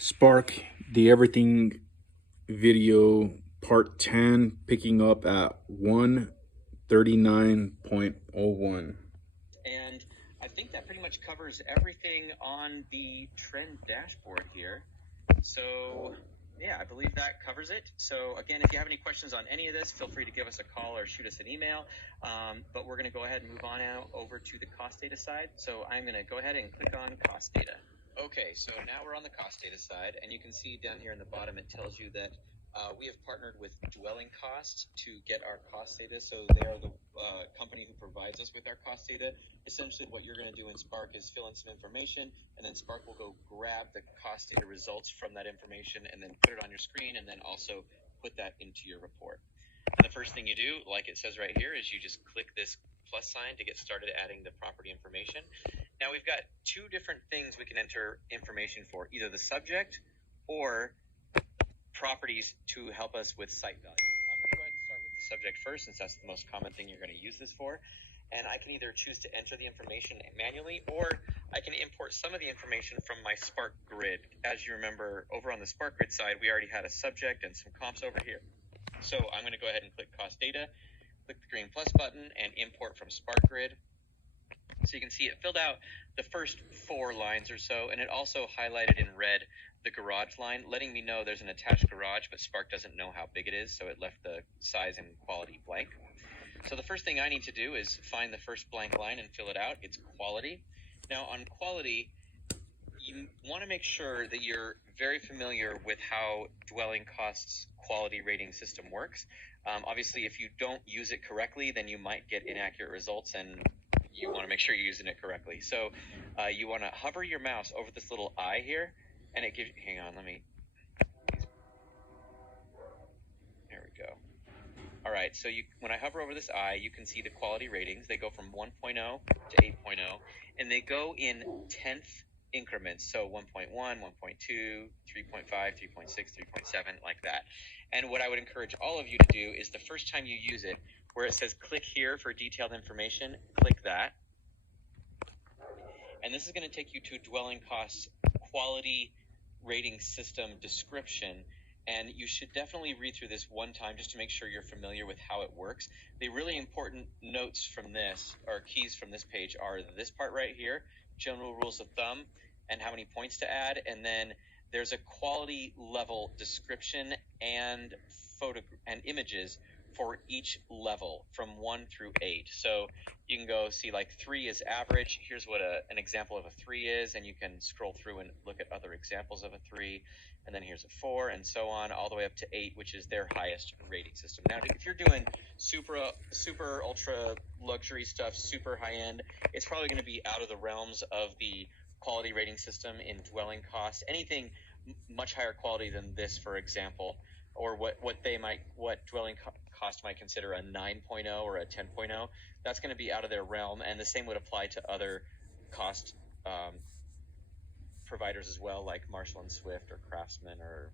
Spark, the Everything video part 10, picking up at 139.01. And I think that pretty much covers everything on the trend dashboard here. So yeah, I believe that covers it. So again, if you have any questions on any of this, feel free to give us a call or shoot us an email. But we're going to go ahead and move on now over to the cost data side. So I'm going to go ahead and click on cost data. Okay, so now we're on the cost data side, and you can see down here in the bottom, it tells you that we have partnered with Dwelling Cost to get our cost data. So they are the company who provides us with our cost data. Essentially, what you're going to do in Spark is fill in some information, and then Spark will go grab the cost data results from that information and then put it on your screen, and then also put that into your report. And the first thing you do, like it says right here, is you just click this plus sign to get started adding the property information. Now we've got two different things we can enter information for, either the subject or properties to help us with site value. I'm going to go ahead and start with the subject first, since that's the most common thing you're going to use this for. And I can either choose to enter the information manually, or I can import some of the information from my Spark grid. As you remember, over on the Spark grid side, we already had a subject and some comps over here. So I'm going to go ahead and click cost data, click the green plus button, and import from Spark grid. So you can see it filled out the first 4 lines or so, and it also highlighted in red the garage line, letting me know there's an attached garage, but Spark doesn't know how big it is, so it left the size and quality blank. So the first thing I need to do is find the first blank line and fill it out. It's quality. Now on quality, you want to make sure that you're very familiar with how Dwelling Cost's quality rating system works. Obviously, if you don't use it correctly, then you might get inaccurate results, and you want to make sure you're using it correctly. So you want to hover your mouse over this little eye here, and it gives, hang on, there we go. All right, so when I hover over this eye, you can see the quality ratings. They go from 1.0 to 8.0, and they go in 10th increments. So 1.1, 1.2, 3.5, 3.6, 3.7, like that. And what I would encourage all of you to do is the first time you use it, where it says click here for detailed information, click that. And this is going to take you to Dwelling Costs quality rating system description. And you should definitely read through this one time just to make sure you're familiar with how it works. The really important notes from this, or keys from this page, are this part right here, general rules of thumb, and how many points to add. And then there's a quality level description and photo and images for each level from 1 through 8. So you can go see, like, 3 is average. Here's what an example of a 3 is, and you can scroll through and look at other examples of a 3. And then here's a 4, and so on, all the way up to 8, which is their highest rating system. Now, if you're doing super ultra luxury stuff, super high end, it's probably going to be out of the realms of the quality rating system in Dwelling Cost. Anything much higher quality than this, for example, or what Dwelling Cost might consider a 9.0 or a 10.0, that's going to be out of their realm. And the same would apply to other cost providers as well, like Marshall and Swift or Craftsman or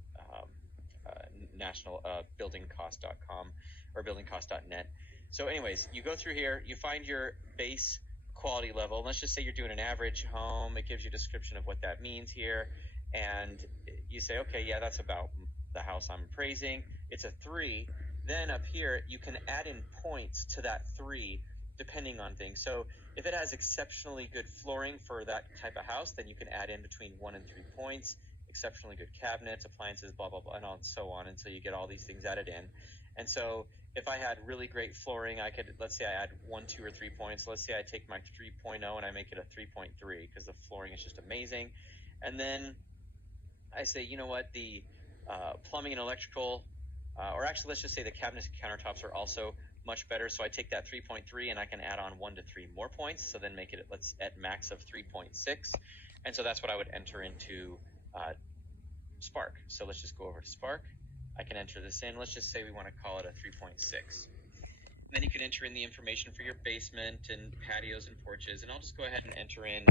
National BuildingCost.com or BuildingCost.net. So anyways, you go through here, you find your base quality level. Let's just say you're doing an average home. It gives you a description of what that means here, and you say, okay, yeah, that's about the house I'm appraising. It's a 3. Then up here, you can add in points to that 3 depending on things. So if it has exceptionally good flooring for that type of house, then you can add in between 1 and 3 points. Exceptionally good cabinets, appliances, blah, blah, blah, and so on until you get all these things added in. And so if I had really great flooring, I could, let's say I add 1, 2, or 3 points. Let's say I take my 3.0 and I make it a 3.3 because the flooring is just amazing. And then I say, you know what, the plumbing and electrical, or actually let's just say the cabinets and countertops are also much better. So I take that 3.3 and I can add on 1 to 3 more points. So then make it at max of 3.6. And so that's what I would enter into Spark. So let's just go over to Spark. I can enter this in. Let's just say we want to call it a 3.6. Then you can enter in the information for your basement and patios and porches. And I'll just go ahead and enter in,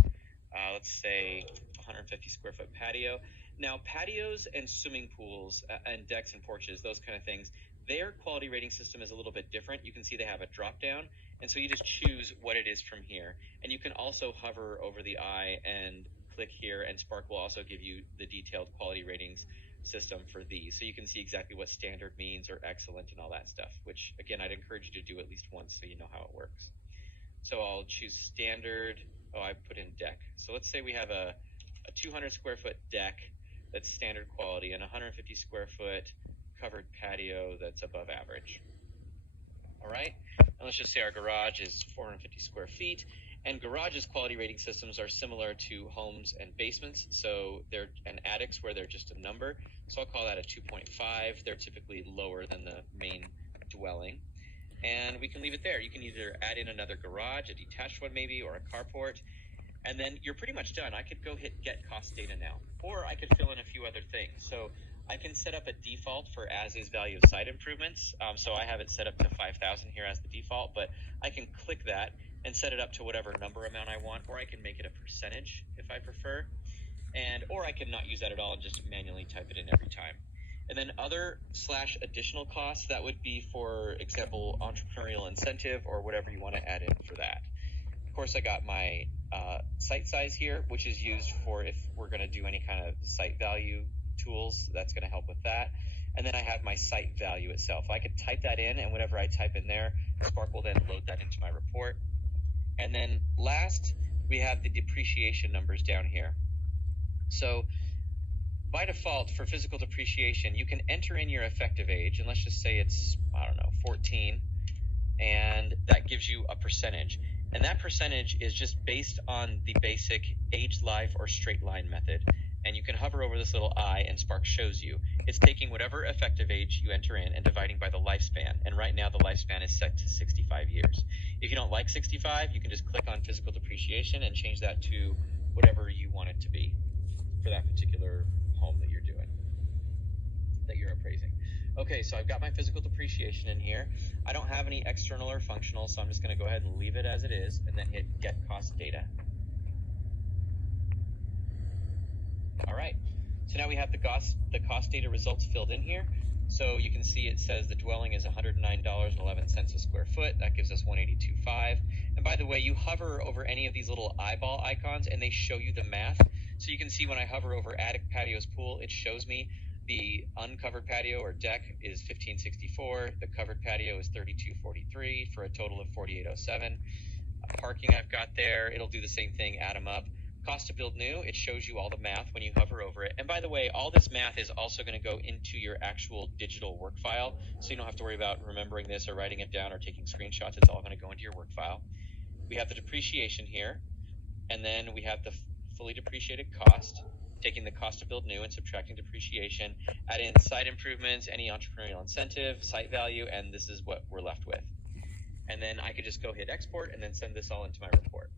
let's say 150 square foot patio. Now, patios and swimming pools and decks and porches, those kind of things, their quality rating system is a little bit different. You can see they have a drop down, and so you just choose what it is from here. And you can also hover over the eye and click here, and Spark will also give you the detailed quality ratings system for these. So you can see exactly what standard means or excellent and all that stuff, which again, I'd encourage you to do at least once so you know how it works. So I'll choose standard. Oh, I put in deck. So let's say we have a 200 square foot deck that's standard quality and a 150 square foot covered patio that's above average. All right, and let's just say our garage is 450 square feet, and garages quality rating systems are similar to homes and basements, so they're and attics where they're just a number. So I'll call that a 2.5. They're typically lower than the main dwelling, and we can leave it there. You can either add in another garage, a detached one maybe, or a carport, and then you're pretty much done. I could go hit get cost data now, or I could fill in a few other things. So I can set up a default for as is value of site improvements. So I have it set up to 5,000 here as the default, but I can click that and set it up to whatever number amount I want, or I can make it a percentage if I prefer, or I can not use that at all and just manually type it in every time. And then other / additional costs, that would be, for example, entrepreneurial incentive or whatever you want to add in for that. Of course, I got my site size here, which is used for if we're going to do any kind of site value tools. That's going to help with that. And then I have my site value itself. I could type that in, and whatever I type in there, Spark will then load that into my report. And then last, we have the depreciation numbers down here. So by default, for physical depreciation, you can enter in your effective age, and let's just say it's, 14, and that gives you a percentage. And that percentage is just based on the basic age, life, or straight line method. And you can hover over this little eye, and Spark shows you. It's taking whatever effective age you enter in and dividing by the lifespan. And right now, the lifespan is set to 65 years. If you don't like 65, you can just click on physical depreciation and change that to whatever you want it to be for that particular home that you're doing, that you're appraising. Okay, so I've got my physical depreciation in here. I don't have any external or functional, so I'm just going to go ahead and leave it as it is, and then hit get cost data. All right, so now we have the cost data results filled in here. So you can see it says the dwelling is $109.11 a square foot. That gives us $182.5. And by the way, you hover over any of these little eyeball icons and they show you the math. So you can see when I hover over attic, patios, pool, it shows me the uncovered patio or deck is $15.64. The covered patio is $32.43 for a total of $48.07. Parking I've got there, it'll do the same thing, add them up. Cost to build new, it shows you all the math when you hover over it. And by the way, all this math is also going to go into your actual digital work file, so you don't have to worry about remembering this or writing it down or taking screenshots. It's all going to go into your work file. We have the depreciation here, and then we have the fully depreciated cost, taking the cost to build new and subtracting depreciation, add in site improvements, any entrepreneurial incentive, site value, and this is what we're left with. And then I could just go hit export and then send this all into my report.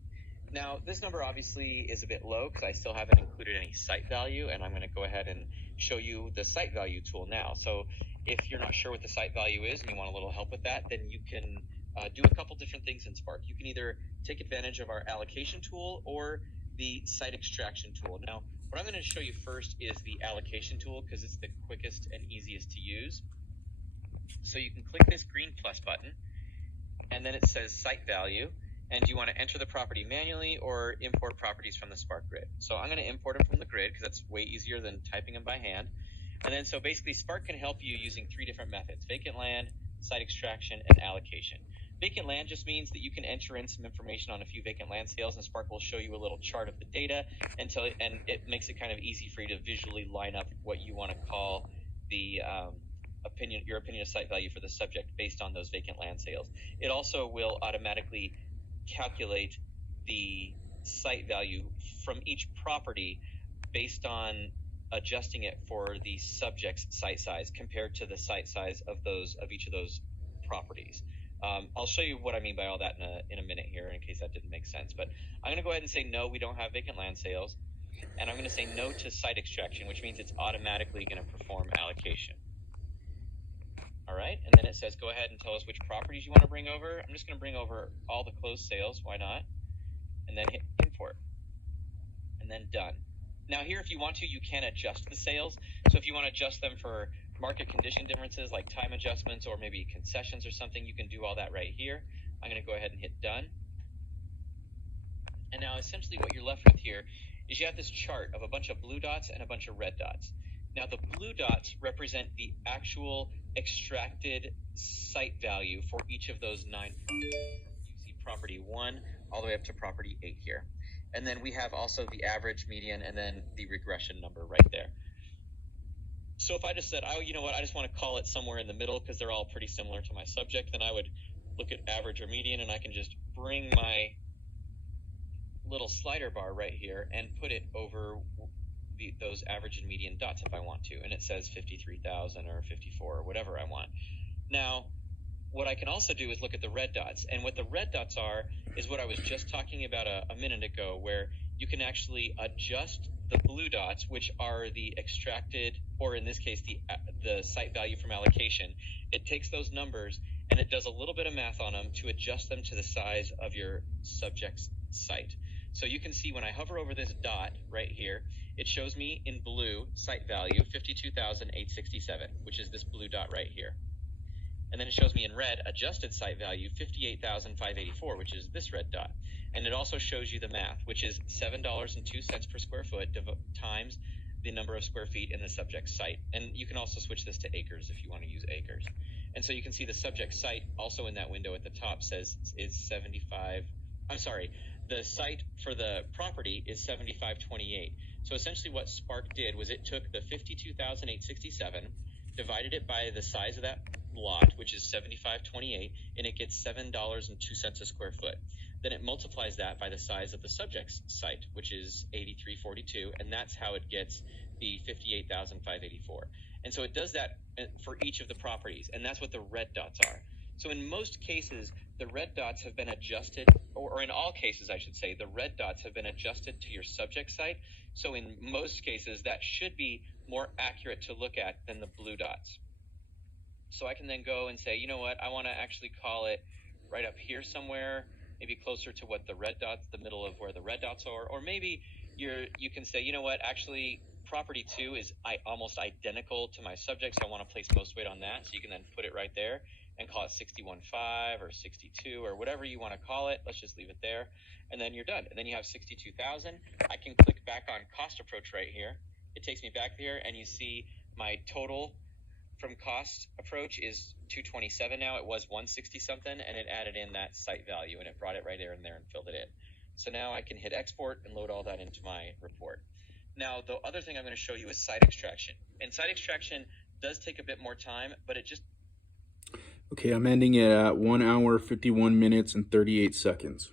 Now, this number obviously is a bit low because I still haven't included any site value, and I'm going to go ahead and show you the site value tool now. So if you're not sure what the site value is and you want a little help with that, then you can do a couple different things in Spark. You can either take advantage of our allocation tool or the site extraction tool. Now, what I'm going to show you first is the allocation tool because it's the quickest and easiest to use. So you can click this green plus button, and then it says site value. And do you want to enter the property manually or import properties from the Spark grid? So I'm going to import them from the grid because that's way easier than typing them by hand. And then so basically Spark can help you using 3 different methods: vacant land, site extraction, and allocation. Vacant land just means that you can enter in some information on a few vacant land sales, and Spark will show you a little chart of the data and it makes it kind of easy for you to visually line up what you want to call the your opinion of site value for the subject based on those vacant land sales. It also will automatically calculate the site value from each property based on adjusting it for the subject's site size compared to the site size of each of those properties. I'll show you what I mean by all that in a minute here in case that didn't make sense. But I'm going to go ahead and say no, we don't have vacant land sales. And I'm going to say no to site extraction, which means it's automatically going to perform allocation. All right, and then it says go ahead and tell us which properties you want to bring over. I'm just going to bring over all the closed sales, why not? And then hit import, and then done. Now here, if you want to, you can adjust the sales. So if you want to adjust them for market condition differences like time adjustments or maybe concessions or something, you can do all that right here. I'm going to go ahead and hit done. And now essentially what you're left with here is you have this chart of a bunch of blue dots and a bunch of red dots. Now the blue dots represent the actual extracted site value for each of those 9 properties. You see property 1 all the way up to property 8 here. And then we have also the average, median, and then the regression number right there. So if I just said, oh, you know what, I just want to call it somewhere in the middle because they're all pretty similar to my subject, then I would look at average or median, and I can just bring my little slider bar right here and put it over those average and median dots if I want to, and it says 53,000 or 54 or whatever I want. Now, what I can also do is look at the red dots, and what the red dots are is what I was just talking about a minute ago, where you can actually adjust the blue dots, which are the extracted, or in this case, the site value from allocation. It takes those numbers and it does a little bit of math on them to adjust them to the size of your subject's site. So you can see when I hover over this dot right here, it shows me in blue site value 52,867, which is this blue dot right here. And then it shows me in red adjusted site value 58,584, which is this red dot. And it also shows you the math, which is $7.02 per square foot times the number of square feet in the subject site. And you can also switch this to acres if you want to use acres. And so you can see the subject site also in that window at the top says is 75. I'm sorry, the site for the property is 7528. So essentially what Spark did was it took the 52,867, divided it by the size of that lot, which is 7528, and it gets $7.02 a square foot. Then it multiplies that by the size of the subject's site, which is 8342, and that's how it gets the 58,584. And so it does that for each of the properties, and that's what the red dots are. So in most cases, the red dots have been adjusted, or in all cases, I should say, the red dots have been adjusted to your subject site. So in most cases, that should be more accurate to look at than the blue dots. So I can then go and say, you know what, I want to actually call it right up here somewhere, maybe closer to what the red dots, the middle of where the red dots are, or maybe you can say, you know what, actually property 2 is almost identical to my subject, so I want to place most weight on that. So you can then put it right there and call it 61.5 or 62 or whatever you want to call it. Let's just leave it there, and then you're done. And then you have 62,000. I can click back on cost approach right here. It takes me back there, and you see my total from cost approach is 227 now. It was 160 something, and it added in that site value, and it brought it right there and there and filled it in. So now I can hit export and load all that into my report. Now, the other thing I'm going to show you is site extraction. And site extraction does take a bit more time, but it just... Okay, I'm ending it at 1 hour, 51 minutes, and 38 seconds.